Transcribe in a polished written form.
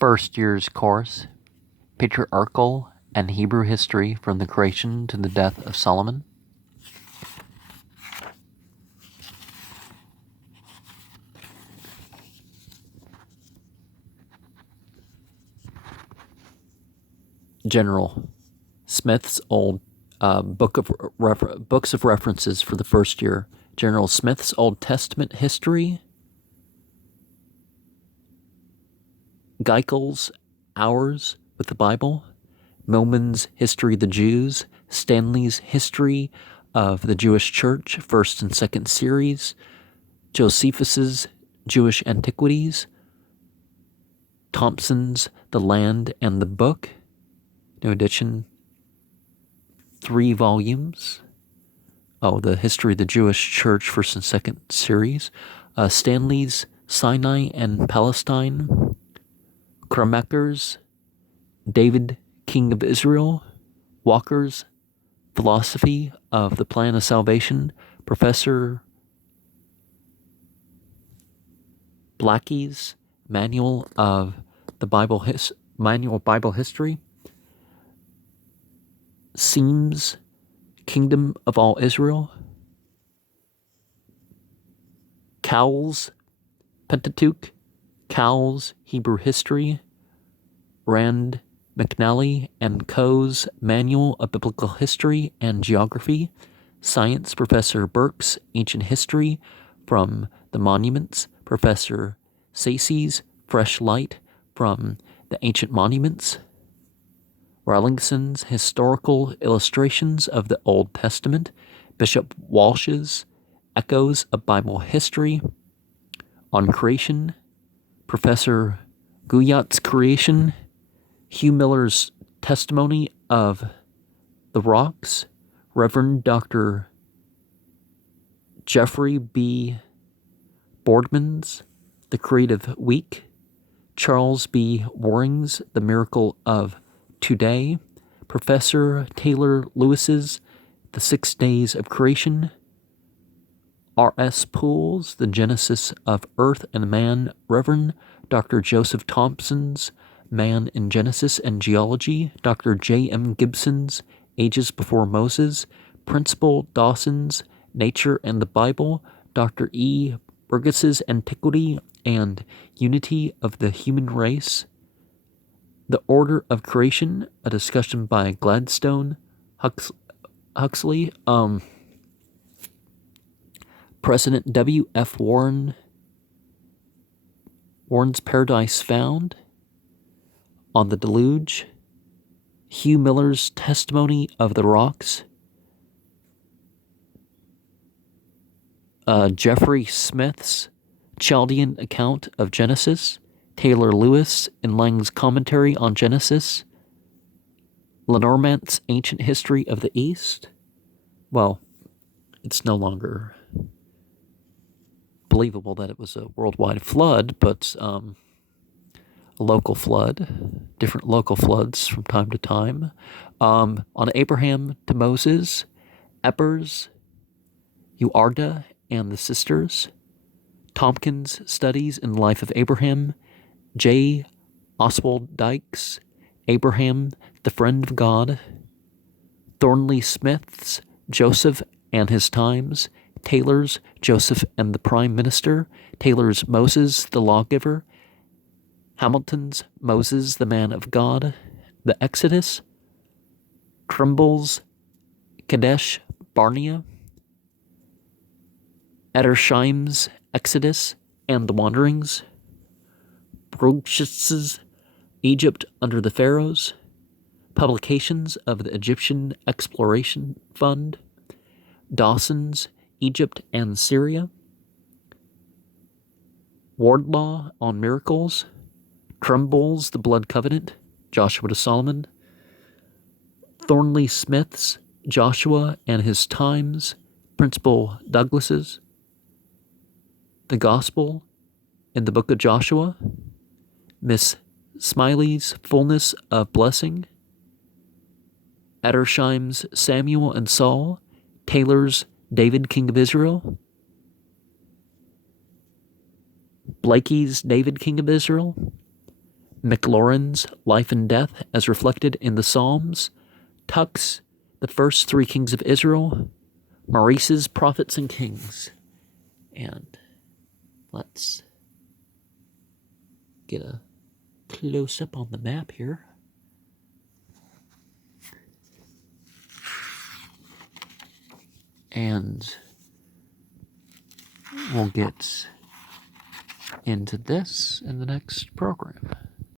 First year's course, Patriarchal and Hebrew History from the Creation to the Death of Solomon. General Smith's old books of references for the first year. General Smith's Old Testament history. Geichel's Hours with the Bible. Millman's History of the Jews. Stanley's History of the Jewish Church, first and second series. Josephus's Jewish Antiquities. Thompson's The Land and the Book. New edition. 3 volumes. The History of the Jewish Church, first and second series. Stanley's Sinai and Palestine. Kramacher's David, King of Israel. Walker's Philosophy of the Plan of Salvation. Professor Blackie's Manual of the Bible History. Seam's Kingdom of All Israel. Cowell's Pentateuch. Cowell's Hebrew History. Rand McNally and Co.'s Manual of Biblical History and Geography. Science Professor Burke's Ancient History from the Monuments. Professor Sayce's Fresh Light from the Ancient Monuments. Rawlinson's Historical Illustrations of the Old Testament. Bishop Walsh's Echoes of Bible History. On Creation. Professor Guyot's Creation. Hugh Miller's Testimony of the Rocks. Reverend Dr. Jeffrey B. Boardman's The Creative Week. Charles B. Waring's The Miracle of Today. Professor Taylor Lewis's The 6 Days of Creation. R.S. Poole's The Genesis of Earth and Man. Reverend Dr. Joseph Thompson's Man in Genesis and Geology. Dr. J.M. Gibson's Ages Before Moses. Principal Dawson's Nature and the Bible. Dr. E. Burgess's Antiquity and Unity of the Human Race. The Order of Creation, a discussion by Gladstone Huxley. President W. F. Warren's Paradise Found. On the Deluge. Hugh Miller's Testimony of the Rocks. Jeffrey Smith's Chaldean Account of Genesis. Taylor Lewis in Lang's Commentary on Genesis. Lenormand's Ancient History of the East. Well, it's no longer believable that it was a worldwide flood, but a local flood, different local floods from time to time. On Abraham to Moses, Eppers, Uarda and the Sisters. Tompkins' Studies in the Life of Abraham. J. Oswald Dykes, Abraham, the Friend of God. Thornley Smith's Joseph and His Times. Taylor's Joseph and the Prime Minister. Taylor's Moses, the Lawgiver. Hamilton's Moses, the Man of God. The Exodus. Trimble's Kadesh Barnea. Edersheim's Exodus and the Wanderings. Brugsch's Egypt under the Pharaohs. Publications of the Egyptian Exploration Fund. Dawson's Egypt and Syria. Wardlaw on Miracles. Trumbull's The Blood Covenant, Joshua to Solomon. Thornley Smith's Joshua and His Times, Principal Douglas's. The Gospel in the Book of Joshua. Miss Smiley's Fullness of Blessing. Edersheim's Samuel and Saul. Taylor's David, King of Israel. Blakey's David, King of Israel. McLaurin's Life and Death as reflected in the Psalms, Tuck's The First Three Kings of Israel, Maurice's Prophets and Kings. And let's get a close-up on the map here. And we'll get into this in the next program.